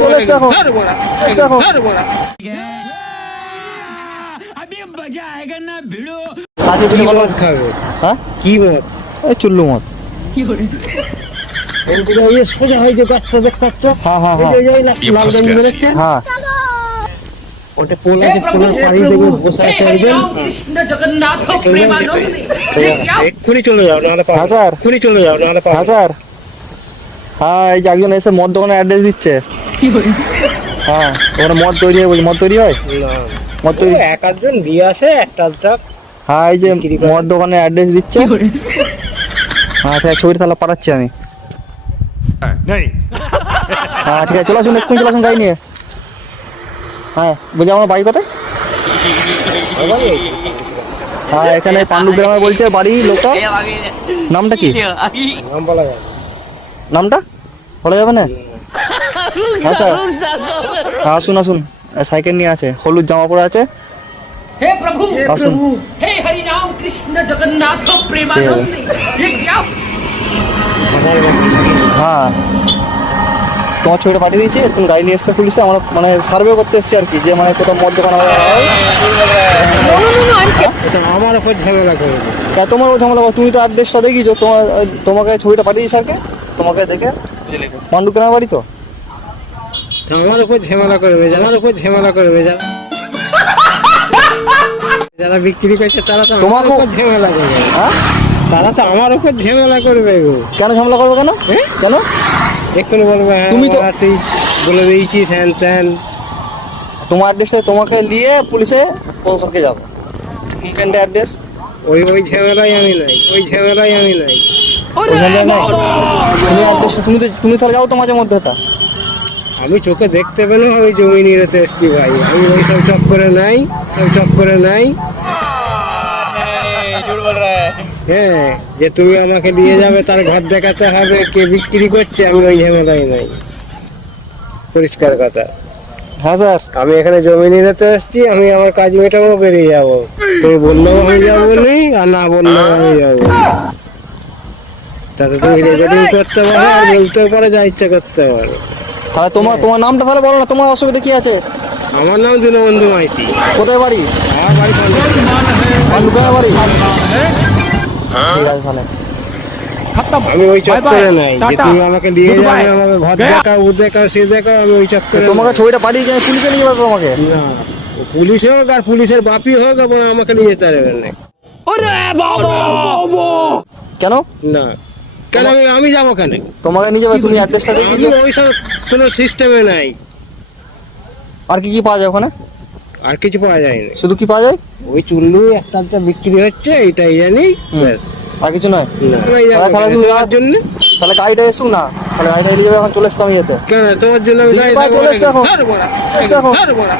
চলে এসছে এখন, এসছে এখন। কাজে পিঠে কত খাবে? হ্যাঁ কি মত? এই চুল্লু মত। সোজা হয়ে যে গাছটা দেখতে পাচ্ছ, হ্যাঁ হ্যাঁ হ্যাঁ লাল গেঞ্জি বেরোচ্ছে, হ্যাঁ ওটা পোলা পোলার পাড়ি থেকে বসে আছে একজন। এক্ষুনি চলে যাও নাহলে হ্যাঁ স্যার, এক্ষুনি চলে যাও নাহলে হ্যাঁ স্যার। হ্যাঁ এই যে একজন এসে মদ দোকানের অ্যাড্রেস দিচ্ছে। হ্যাঁ ওখানে মদ তৈরি হয়, বলছি মদ তৈরি হয়, মদ তৈরি। এক আধজন দিয়ে আসে একটা আধটা। হ্যাঁ এই যে মদ দোকানের অ্যাড্রেস দিচ্ছে। হ্যাঁ ঠিক আছে, ছবিটা তাহলে পাঠাচ্ছি আমি। হ্যাঁ ঠিক আছে, চলে আসুন, এক্ষুনি চলে আসুন গাড়ি নিয়ে। হ্যাঁ বলছি আমার বাড়ি কোথায়? হ্যাঁ এখানে পাণ্ডু গ্রামে বলছে বাড়ি লোকটা। নামটা কি? নাম বলা যায় নামটা বলা যাবে না? হ্যাঁ স্যার, হ্যাঁ আসুন আসুন, সাইকেল নিয়ে আছে, হলুদ জামা পরে আছে। हे प्रभु আসুন। हे हरि राम कृष्ण जगन्नाथ प्रेमानंद ये क्या হ্যাঁ তোমার ছবিটা পাঠিয়ে দিয়েছি, এখন গাড়ি নিয়ে এসছে পুলিশে। আমরা মানে সার্ভে করতে এসছি আর কি, যে মানে কোথাও মদ দোকান হয়। এটা আমার উপর ঝামেলা করবে। তা তোমার ও ঝামেলা, তুমি তো অ্যাড্রেসটা দেখিছো, তোমাকে ছবিটা পাঠিয়ে দিই স্যারকে, তোমাকে দেখে। পাণ্ডু কেনা বাড়ি তো। আমার উপর ঝামেলা করবে, আমার উপর ঝামেলা করবে, যারা বিক্রি করছে তারা তো আমার তোমাকেও- উপর ঝামেলা করবে। হ্যাঁ তারা তো আমার উপর ঝামেলা করবে গো। কেন ঝামেলা করবো কেন? হ্যাঁ? কেন? এক্ষুনি বলবে হ্যাঁ তুমি তো- বাবা, তুই বলে দিয়েছিস হ্যান ত্যান। তোমার অ্যাড্রেসটা তোমাকে নিয়ে পুলিশে ওখানকে যাবে। কোনখানটা অ্যাড্রেস? ওই ঝামেলাই আমি নাই, ওই ঝামেলাই আমি নাই। ওখানটা নাই। তুমি অ্যাড্রেসটা তুমি তাহলে যাও তো মাঝে মধ্যে তা। আমি চোখে দেখতে পেলাম, আমি জমি নিতে এসছি ভাই। আমি ওই সব চক্করে নাই, সব চক্করে নাই। হ্যাঁ, যে তুমি আমাকে নিয়ে যাবে তার ঘর দেখাতে হবে, কে বিক্রি করছে, আমি ওই ঝামেলাই নাই। পরিষ্কার কথা। হ্যাঁ স্যার, আমি এখানে জমি নিতে এসছি, আমি আমার কাজ মেটাবো, বেরিয়ে যাবো। তুমি বললেও আমি যাবো নি, আর না বললেও আমি যাবো। তাতে তুমি রেকর্ডিং করতে পারো, আর বলতেও পারো, যা ইচ্ছা করতে পারো। তাহলে তোমার নামটা তাহলে বলো না, তোমার অসুবিধা কি আছে? আমার নাম দীনবন্ধু মাইতি। কোথায় বাড়ি? আমার বাড়ি পাণ্ডু কেনা বাড়ি। ঠিক আছে তাহলে। আমি ওই চক্করে নাই, যে তুমি আমাকে নিয়ে যাবে, আমাকে ঘর দেখাও, ও দেখাও, সে দেখাও, আমি ওই চক্করে তোমাকে নাই। ছবিটা পাঠিয়েছি আমি, পুলিশে নিয়ে যাবে তোমাকে। না, ও পুলিশ হোক আর পুলিশের বাপি হোক, এবং আমাকে নিয়ে যেতে পারবে না। কেন? না, কেন আমি যাবো কেন? তোমাকে নিয়ে যাবে, তুমি অ্যাড্রেসটা আমি দেখিয়েছো। ওই সব কোনো সিস্টেমে নাই। আর কি কি পাওয়া যায় ওখানে? আর কিছু পাওয়া যায় না, শুধু কি পাওয়া যায়? ওই চুল্লু একটা আধটা বিক্রি হচ্ছে, এইটাই জানি, ব্যাস। আর কিছু নয়। না, আমি যাবো তাহলে কেন? তুমি তোমার জন্য? তাহলে গাড়িটা এসুক না, তাহলে গাড়িটা নিয়ে যাবে, এখন চলে এসছি আমি এতে। কেন তোমার জন্য আমি দাঁড়িয়ে চলে থাকবো এসছে এখন, নাকি? এসছে এখন। ধর বড়া।